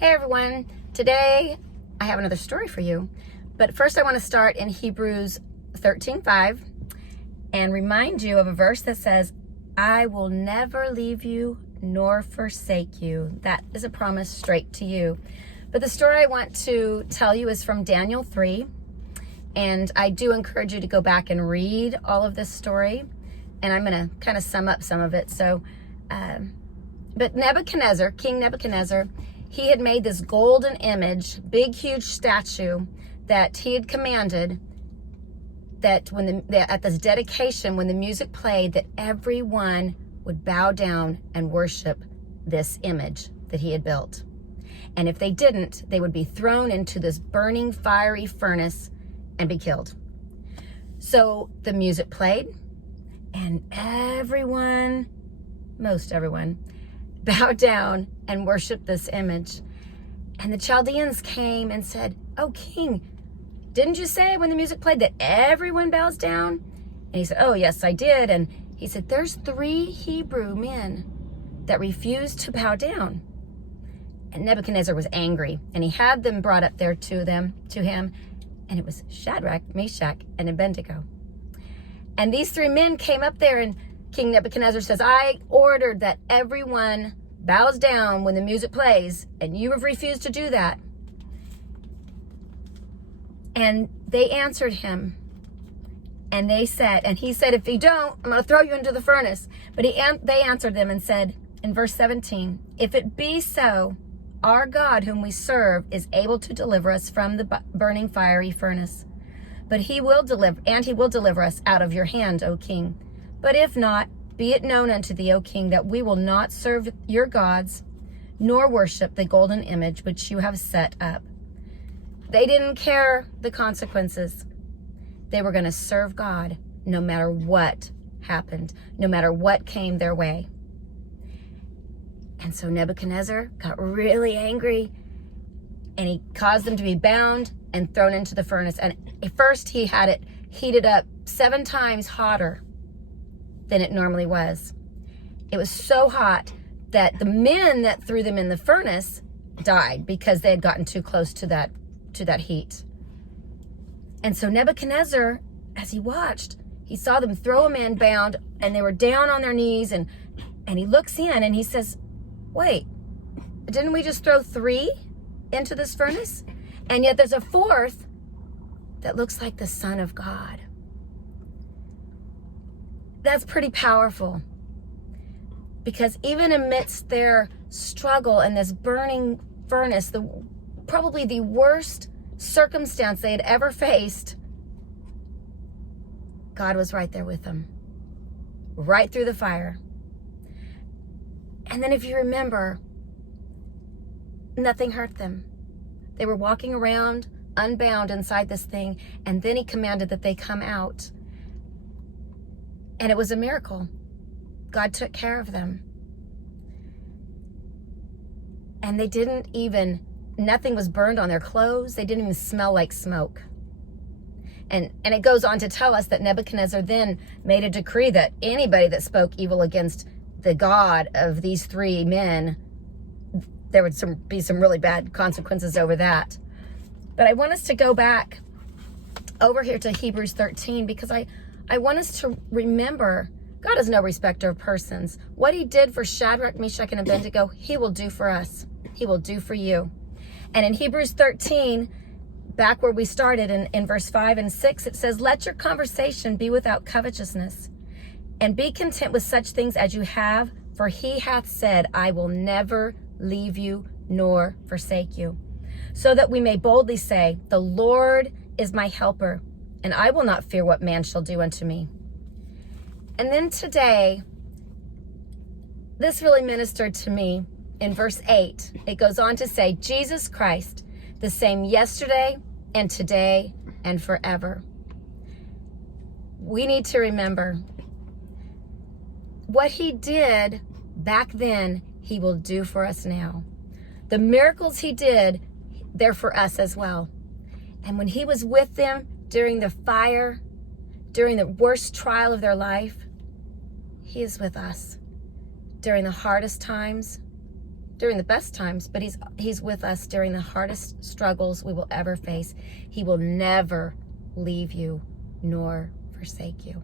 Hey everyone, today I have another story for you, but first I want to start in Hebrews 13:5 and remind you of a verse that says, I will never leave you nor forsake you. That is a promise straight to you. But the story I want to tell you is from Daniel 3, and I do encourage you to go back and read all of this story, and I'm going to kind of sum up some of it. But Nebuchadnezzar, King Nebuchadnezzar, he had made this golden image, big, huge statue that he had commanded that at this dedication, when the music played, that everyone would bow down and worship this image that he had built. And if they didn't, they would be thrown into this burning, fiery furnace and be killed. So the music played, and most everyone, bowed down and worshiped this image. And the Chaldeans came and said, "Oh, king, didn't you say when the music played that everyone bows down?" And he said, "Oh, yes, I did." And he said, "There's 3 Hebrew men that refused to bow down." And Nebuchadnezzar was angry, and he had them brought up there to him, and it was Shadrach, Meshach, and Abednego. And these 3 men came up there, and King Nebuchadnezzar says, "I ordered that everyone bows down when the music plays, and you have refused to do that." And they answered him, and he said, "If you don't, I'm going to throw you into the furnace." But they answered them and said in verse 17, "If it be so, our God whom we serve is able to deliver us from the burning fiery furnace. But he will deliver us out of your hand, O king. But if not, be it known unto thee, O king, that we will not serve your gods, nor worship the golden image which you have set up." They didn't care the consequences. They were going to serve God no matter what happened, no matter what came their way. And so Nebuchadnezzar got really angry, and he caused them to be bound and thrown into the furnace. And at first he had it heated up 7 times hotter than it normally was. It was so hot that the men that threw them in the furnace died because they had gotten too close to that heat. And so Nebuchadnezzar, as he watched, he saw them throw a man bound, and they were down on their knees, and he looks in and he says, "Wait, didn't we just throw 3 into this furnace? And yet there's a 4th that looks like the Son of God." That's pretty powerful, because even amidst their struggle in this burning furnace, probably the worst circumstance they had ever faced, God was right there with them, right through the fire. And then if you remember, nothing hurt them. They were walking around unbound inside this thing, and then he commanded that they come out. And it was a miracle. God took care of them. And nothing was burned on their clothes. They didn't even smell like smoke. And it goes on to tell us that Nebuchadnezzar then made a decree that anybody that spoke evil against the God of these 3 men, there would be some really bad consequences over that. But I want us to go back over here to Hebrews 13, because I want us to remember God is no respecter of persons. What he did for Shadrach, Meshach, and Abednego, he will do for us. He will do for you. And in Hebrews 13, back where we started in verse 5 and 6, it says, "Let your conversation be without covetousness, and be content with such things as you have, for he hath said, I will never leave you nor forsake you. So that we may boldly say, the Lord is my helper, and I will not fear what man shall do unto me." And then today, this really ministered to me. In verse 8, it goes on to say, "Jesus Christ, the same yesterday and today and forever." We need to remember what he did back then, he will do for us now. The miracles he did, they're for us as well. And when he was with them during the fire, during the worst trial of their life, he is with us during the hardest times, during the best times, but he's with us during the hardest struggles we will ever face. He will never leave you nor forsake you.